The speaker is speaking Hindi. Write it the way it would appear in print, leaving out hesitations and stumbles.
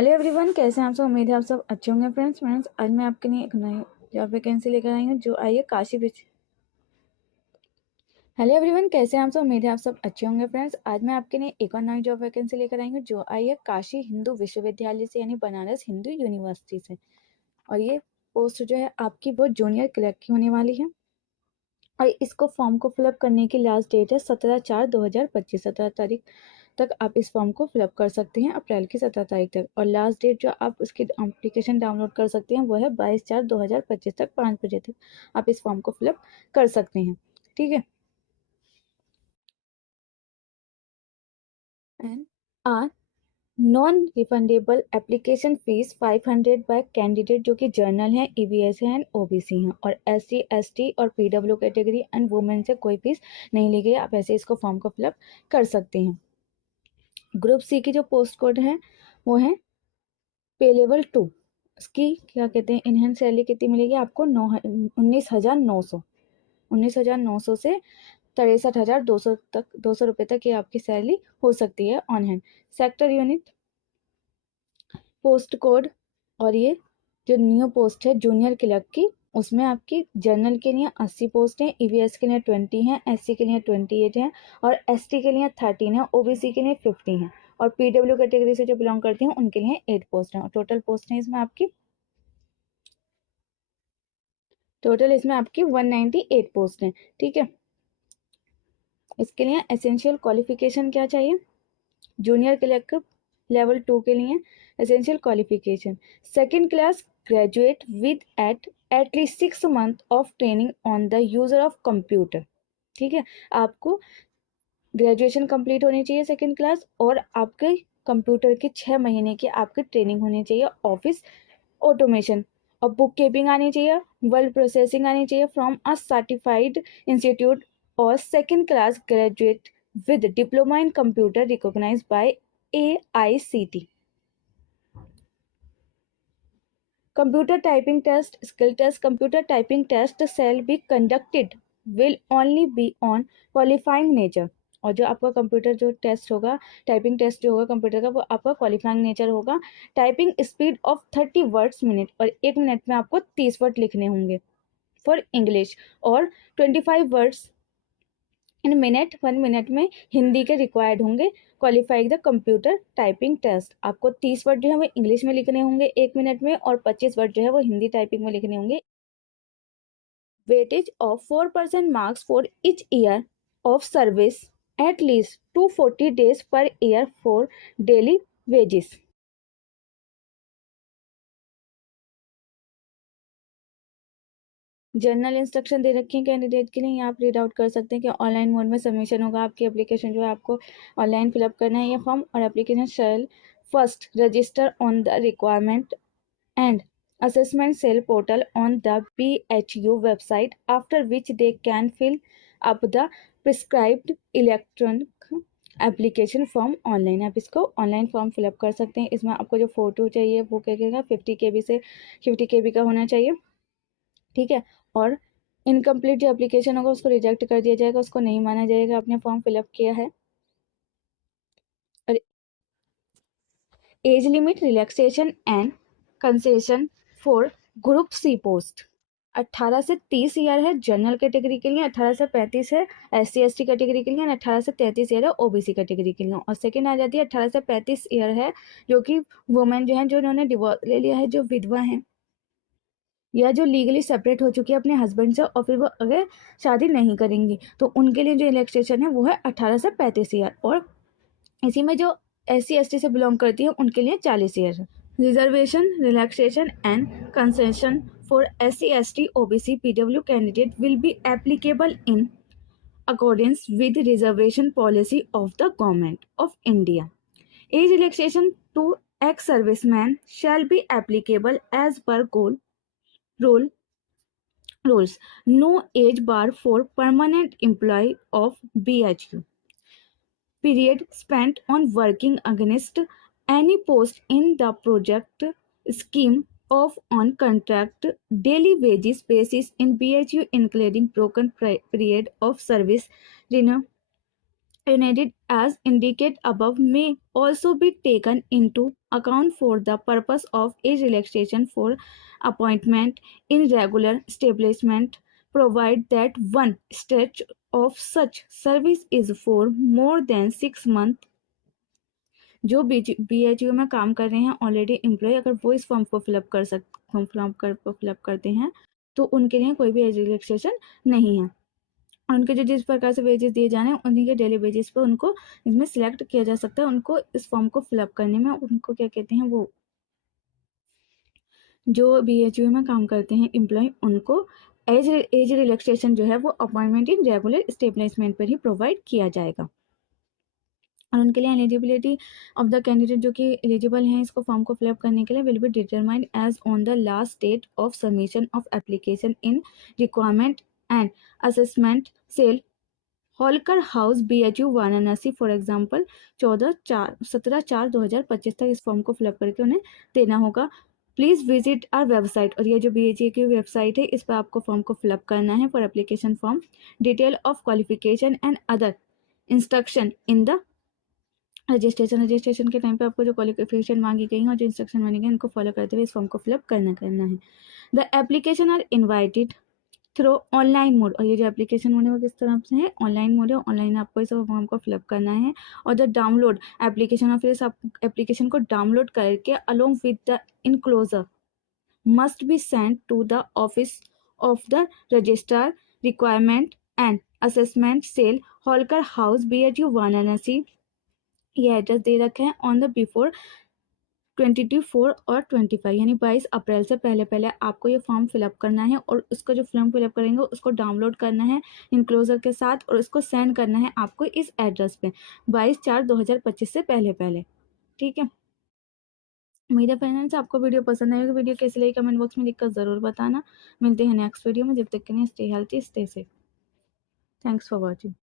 हेलो एवरीवन, कैसे हैं आप सब। उम्मीद है आप सब अच्छे होंगे। फ्रेंड्स आज मैं आपके लिए एक नई जॉब वैकेंसी लेकर आई हूँ जो आई है काशी विश्व। हेलो एवरीवन, कैसे हैं आप सब। उम्मीद है आप सब अच्छे होंगे। फ्रेंड्स आज मैं आपके लिए एक और नई जॉब वैकेंसी लेकर आई हूँ जो आई है काशी हिंदू विश्वविद्यालय से, यानी बनारस हिंदू यूनिवर्सिटी से। और ये पोस्ट जो है आपकी वो जूनियर क्लर्क की होने वाली है। और इसको फॉर्म को फिलअप करने की लास्ट डेट है 17/4/2025। 17 तारीख तक आप इस फॉर्म को फिलअप कर सकते हैं, अप्रैल की 17 तारीख तक। और लास्ट डेट जो आप उसकी एप्लीकेशन डाउनलोड कर सकते हैं वो है 22/4/2025 तक 5 बजे तक आप इस फॉर्म को फिलअप कर सकते हैं। ठीक है। And a non refundable application fees 500 by candidate जो कि जर्नल है, ईवीएस है एंड ओबीसी हैं। और एससी एसटी और पीडब्ल्यू कैटेगरी एंड वुमेन से कोई फीस नहीं ली गई। आप ऐसे इसको फॉर्म को फिलअप कर सकते हैं। ग्रुप सी की जो पोस्ट कोड है वो है पे लेवल 2। इसकी क्या कहते हैं, इनहेंस सैलरी कितनी मिलेगी आपको, 19,900। 19,900 से 63,200 तक, 200 रुपये तक ये आपकी सैलरी हो सकती है on hand. Sector unit post code. और ये जो न्यू पोस्ट है जूनियर क्लर्क की, उसमें आपकी जनरल के लिए 80 पोस्ट हैं, ईवीएस के लिए 20 हैं, एससी के लिए 28 हैं और एसटी के लिए 13 है, ओबीसी के लिए 50 हैं और पीडब्ल्यू कैटेगरी से जो बिलोंग करती हैं उनके लिए 8 पोस्ट हैं। और टोटल इसमें आपकी 198 पोस्ट हैं। ठीक है। इसके लिए एसेंशियल क्वालिफिकेशन क्या चाहिए, जूनियर क्लर्क लेवल 2 के लिए essential qualification second class graduate with at least 6 month of training on the user of computer. ठीक है। आपको ग्रेजुएशन कंप्लीट होनी चाहिए सेकेंड क्लास, और आपके कंप्यूटर की 6 महीने की आपकी ट्रेनिंग होनी चाहिए। ऑफिस ऑटोमेशन और बुक कीपिंग आनी चाहिए, वर्ड प्रोसेसिंग आनी चाहिए फ्रॉम अ सर्टिफाइड इंस्टीट्यूट और second class graduate with diploma in computer recognized by AICT. Computer typing test, skill test, computer typing test shall be conducted will only be on qualifying nature. और जो आपका कंप्यूटर जो टेस्ट होगा, टाइपिंग टेस्ट जो होगा कंप्यूटर का, वो आपका क्वालिफाइंग नेचर होगा। Typing speed of 30 words minute, और 1 मिनट में आपको 30 वर्ड लिखने होंगे फॉर इंग्लिश, और 25 वर्ड्स इन मिनट 1 मिनट में हिंदी के रिक्वायर्ड होंगे। Qualify the computer typing test, आपको 30 वर्ड जो है वो इंग्लिश में लिखने होंगे 1 मिनट में, और 25 वर्ड जो है वो हिंदी टाइपिंग में लिखने होंगे। Weightage of 4% marks for each year of service at least 240 days पर year for daily wages. General instruction दे रखी है कैंडिडेट के लिए, आप रीड आउट कर सकते हैं कि ऑनलाइन मोड में सबमिशन होगा। आपकी एप्लीकेशन जो है आपको ऑनलाइन फिलअप करना है ये फॉर्म, और application shall first resistor on the requirement and assessment cell portal on the BHU website, after which they can fill up the prescribed electronic application form online. आप इसको ऑनलाइन फॉर्म फिलअप कर सकते हैं। इसमें आपको जो फोटो चाहिए वो क्या कहेगा 50 KB से 50 KB का होना चाहिए। ठीक है। और इनकम्प्लीट जो एप्लीकेशन होगा उसको रिजेक्ट कर दिया जाएगा, उसको नहीं माना जाएगा, आपने फॉर्म फिलअप किया है। और age limit relaxation and concession for group C post 18 से 30 ईयर है जनरल कैटेगरी के लिए, 18 से 35 है SC ST कैटेगरी के लिए, 18 से 33 ईयर है ओबीसी कैटेगरी के लिए। और सेकेंड आ जाती है 18 से 35 ईयर है जो कि वुमेन जो है जो उन्होंने डिवोर्स ले लिया है, जो विधवा है या जो लीगली सेपरेट हो चुकी है अपने हस्बैंड से, और फिर वो अगर शादी नहीं करेंगी तो उनके लिए जो रिलैक्सेशन है वो है 18 से 35 ईयर। और इसी में जो SC ST से बिलोंग करती है उनके लिए 40 ईयर है। Reservation relaxation and concession for SC ST OBC PW candidate will be applicable in accordance with reservation policy of the government of India. Age relaxation to ex-servicemen shall be applicable as per rule rules. No age bar for permanent employee of BHU. Period spent on working against any post in the project scheme of on contract daily wages basis in BHU including broken period of service united as indicated above may also be taken into account for the purpose of age relaxation for appointment in regular establishment, provide that one stretch of such service is for more than 6 months. जो BHU में काम कर रहे हैं ऑलरेडी एम्प्लॉय, अगर वो इस फॉर्म को फिलअप करते हैं तो उनके लिए कोई भी एज रिलैक्सेशन नहीं है। उनके जो जिस प्रकार से वेजेस दिए जाने हैं उन्हीं के डेली वेजेस पे उनको इसमें सिलेक्ट किया जा सकता है। उनको इस फॉर्म को फिलअप करने में उनको क्या कहते हैं, वो जो BHU में काम करते हैं एम्प्लॉय, उनको एज रिलैक्सेशन जो है वो अपॉइंटमेंट इन रेगुलर स्टेब्लिशमेंट पर ही प्रोवाइड किया जाएगा। और उनके लिए एलिजिबिलिटी ऑफ द कैंडिडेट जो कि एलिजिबल हैं इसको फॉर्म को फिलअप करने के लिए will be determined as on the last date of submission of application in requirement and assessment cell Holkar house BHU Varanasi. For example 17/4/2025 तक इस फॉर्म को फिलअप करके उन्हें देना होगा। प्लीज़ विजिट आवर वेबसाइट, और ये जो BHU की वेबसाइट है इस पर आपको फॉर्म को फिलअप करना है for application form. Detail of qualification and other instruction in the registration के टाइम पे आपको जो क्वालिफिकेशन मांगी गई है और जो इंस्ट्रक्शन मांगे गए उनको फॉलो करते हुए इस फॉर्म को फिलअप करना है। The application are invited through online mode, और ये जो एप्लीकेशन मोड है वो किस तरह से है, ऑनलाइन मोड है। ऑनलाइन आपको इस फॉर्म को फिलअप करना है और द डाउनलोड एप्लीकेशन, और फिर इस एप्लीकेशन को डाउनलोड करके along with the enclosure must be send to the office of the registrar requirement and assessment cell Holkar house BHU Varanasi. ये एड्रेस दे रखे हैं ऑन द बिफोर 24 और 25 यानी 22 अप्रैल से पहले पहले आपको ये फॉर्म फिलअप करना है और उसका जो फॉर्म फिलअप करेंगे उसको डाउनलोड करना है इनक्लोजर के साथ और उसको सेंड करना है आपको इस एड्रेस पे 22/4/2025 से पहले पहले। ठीक है, उम्मीद है फ्रेंड्स आपको वीडियो पसंद आएगी। वीडियो कैसी लगी कमेंट बॉक्स में लिखकर ज़रूर बताना। मिलते हैं नेक्स्ट वीडियो में, जब तक के लिए stay healthy stay safe. Thanks for watching.